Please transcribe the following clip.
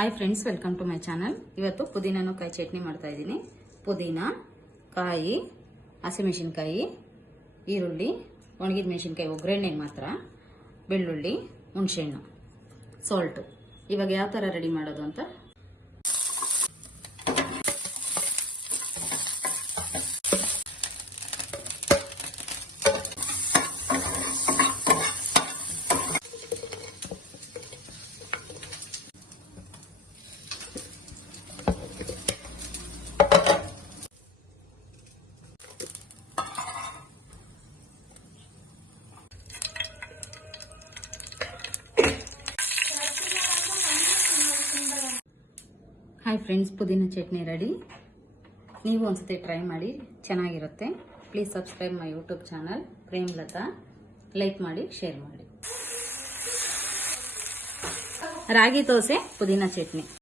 Hi friends, welcome to my channel. ಇವತ್ತು ಪುದೀನನು ಕಾಯಿ ಚಟ್ನಿ ಮಾಡ್ತಾ ಇದ್ದೀನಿ. ಪುದೀನ, ಕಾಯಿ, ಹಸಿಮೆಣಸಿನಕಾಯಿ, ಈರುಳ್ಳಿ, ಒಣಗಿದ ಮೆಣಸಿನಕಾಯಿ ಒಗ್ಗರಣೆಗೆ ಮಾತ್ರ, ಬೆಳ್ಳುಳ್ಳಿ, ಹುಣಸೆಹಣ್ಣು, ಸಾಲ್ಟು. ಇವಾಗ ಯಾವ ಥರ ರೆಡಿ ಮಾಡೋದು ಅಂತ ಹಾಯ್ ಫ್ರೆಂಡ್ಸ್, ಪುದೀನ ಚಟ್ನಿ ರೆಡಿ. ನೀವು ಒಂದ್ಸತಿ ಟ್ರೈ ಮಾಡಿ, ಚೆನ್ನಾಗಿರುತ್ತೆ. Please subscribe my YouTube channel Premlata. Like ಮಾಡಿ, ಶೇರ್ ಮಾಡಿ. ರಾಗಿ ದೋಸೆ, ಪುದೀನ ಚಟ್ನಿ.